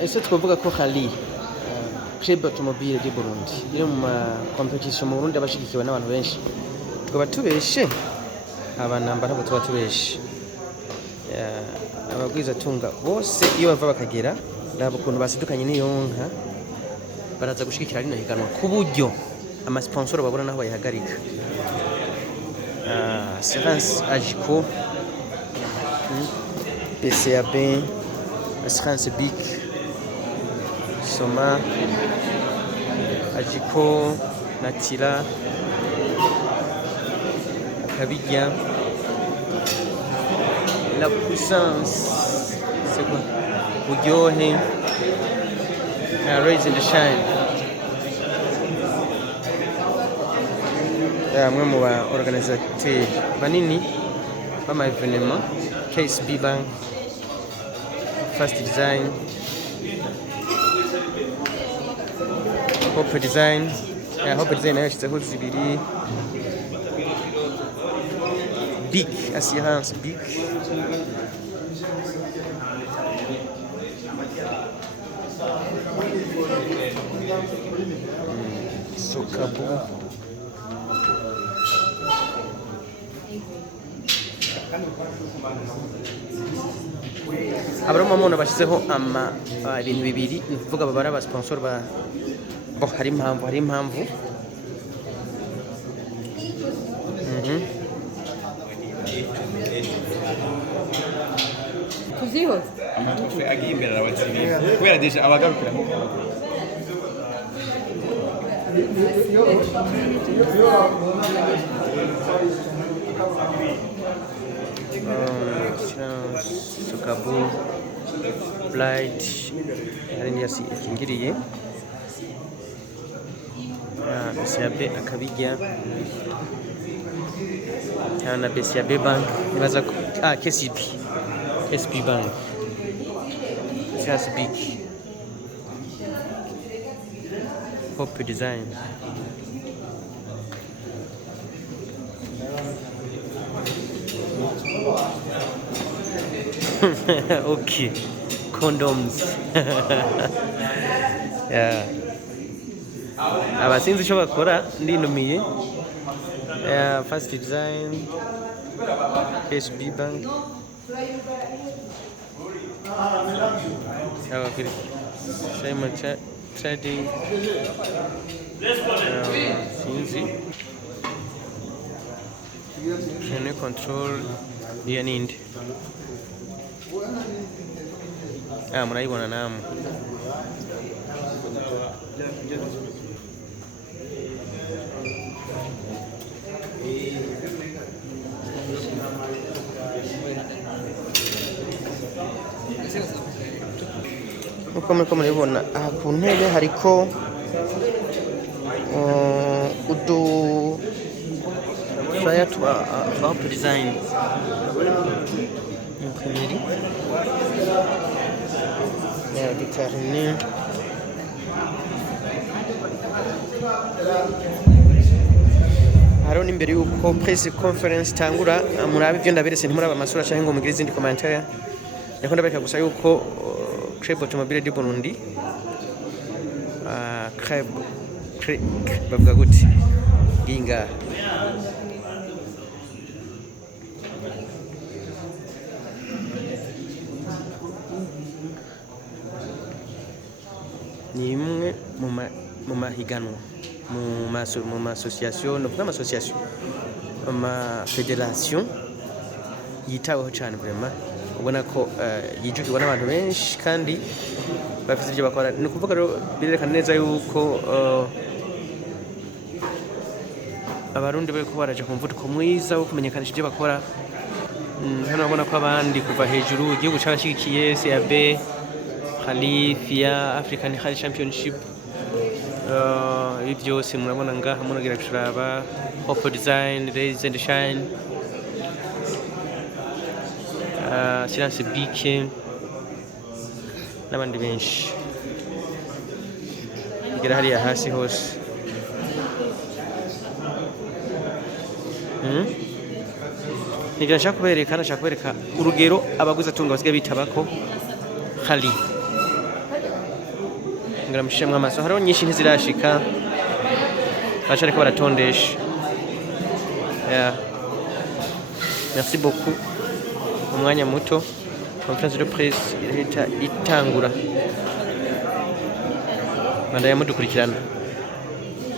ese twavuga ko Khali Club Automobile du Burundi iri mu competition mu Burundi abashigikiwe n'abantu benshi twaba tubeshe abanamba ntabwo tuba tubeshe abagwiza tunga bose iyo bava bakagera ndabo kuntu basidukanye n'iyo nka baraza gushigikira rino higanwa ku buryo ama sponsor babona naho bayihagarika Assurance Agiko PCAB Assurance Bic Soma Agiko Natira Akabijya La Puissance c'est quoi Buryohe Raise and Shine amwe mu ba organisateur banini bama evenement KSB Bank First Design Hope Design Hope Design yashyizeho zibiri Big Assurance Big Sokabu abaroma mona bashyizeho ibintu bibiri ni kuvuga babara aba sponsor ba hari impamvu kuziho agiye imbere abakinnyi kubera deje abagarukira Sokabu Blight hari yasi ikingiriye BCAB Akabijya na BCAB Bank nibaza KSB Bank just big Hope Design okay condoms yeah abasinzi cyo bakora ndinumiye First Design KSB Bank Simon Trading sinzi Can control the need murayibona namwe uko murabibona aha ku ntebe hariko flyer twa Hope Design imprimerie déterminé hariho n'imbere y'uko press conference itangura murabe ibyo ndaberetse ntimuraba amasura cyangwa ngo mugire izindi commentaire niko ndabereka gusa yuko Club Automobile du Burundi Club bavuga gute ginga ni imwe mu mahiganwa mu association no kuvuga association federation yitaweho cyane vraiment ubona ko yijukirwa n'abantu benshi kandi bafite ibyo bakora ni ukuvuga rero birerekana neza yuko abarundi bari kubaraje ku mvuduko mwiza wo kumenyekanisha ibyo bakora hano babona ko abandi kuva hejuru igihugu cyarashyigikiye CAB Khali FIA African Rally Championship ibi byose murabona ngaha munagira kuraba Hope Design Raise and Shine Assurance Bic n'abandi benshi igera hariya hasi hose Nigera nshaka kubereka urugero abaguze atunga basigaye bitabako Khali ngira mushiremwe amaso hariho nyinshi ntizirashika bacari ko baratondesha. Merci beaucoup. Umwanya muto conference de presse irahita itangura. Manda yamudukurikirana.